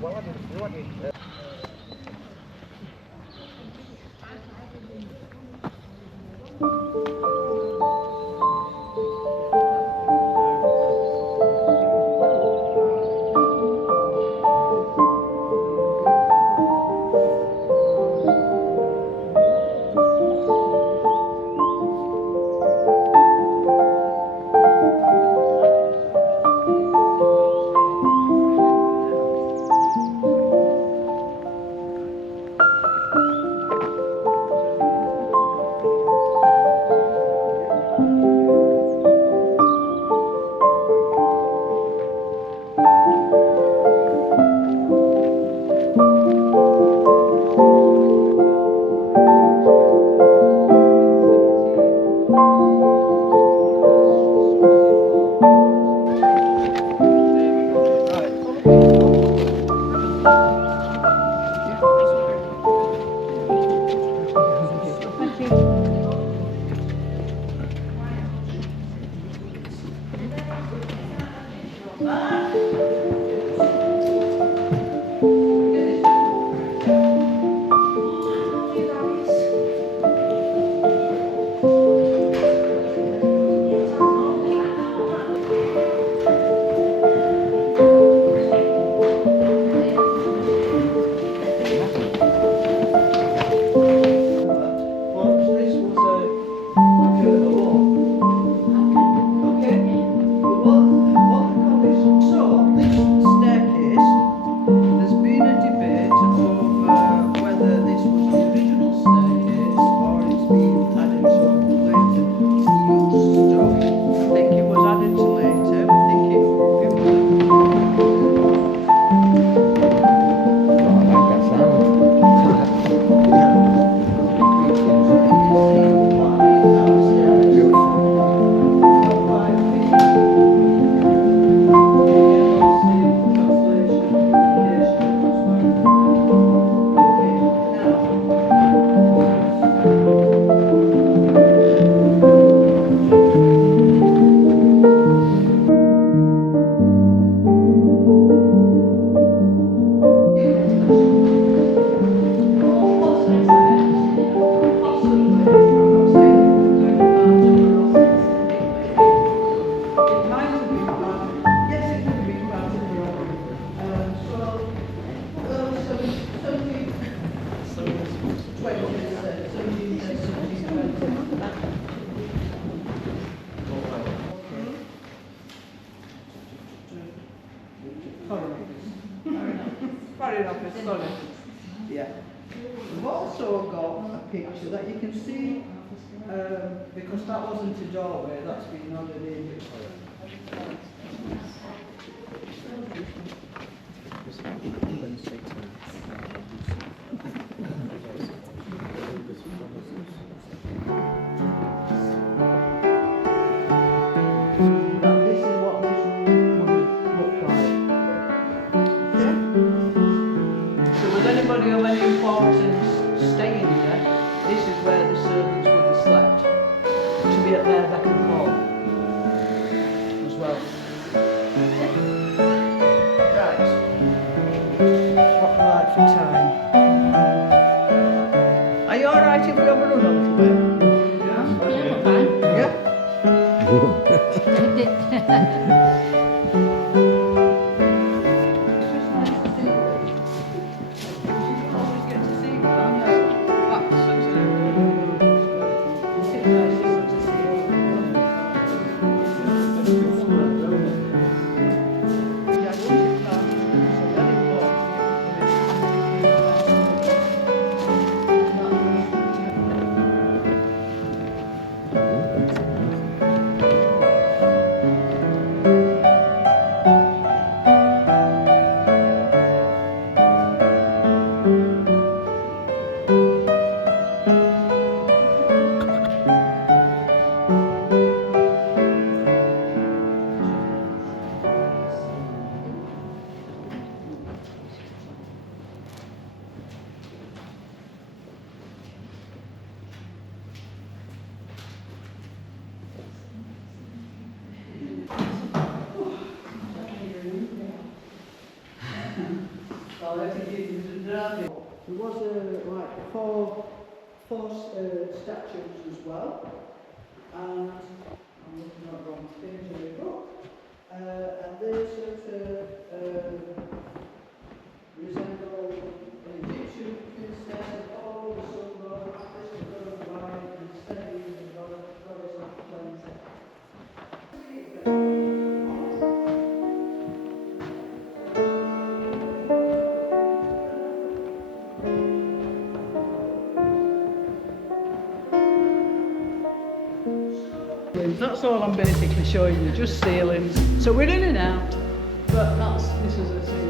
Well, I didn't. Fair enough, it's sunny. Yeah. We've also got a picture that you can see, because that wasn't a doorway, that's been underneath. Anybody of any importance staying here, this is where the servants would have slept, to be at their beck and call as well. Right, what right for time? Are you alright if we overrun a little bit? Yeah, fine. Yeah? Well, I think it was a driving. There was like four statues as well, and I'm looking at the wrong things in the book, and they sort of resemble an Egyptian princess, and all the sun god, this is god of wine, and steady, and goddess of plenty. That's all I'm basically showing you, just ceilings. So we're in and out, but this is a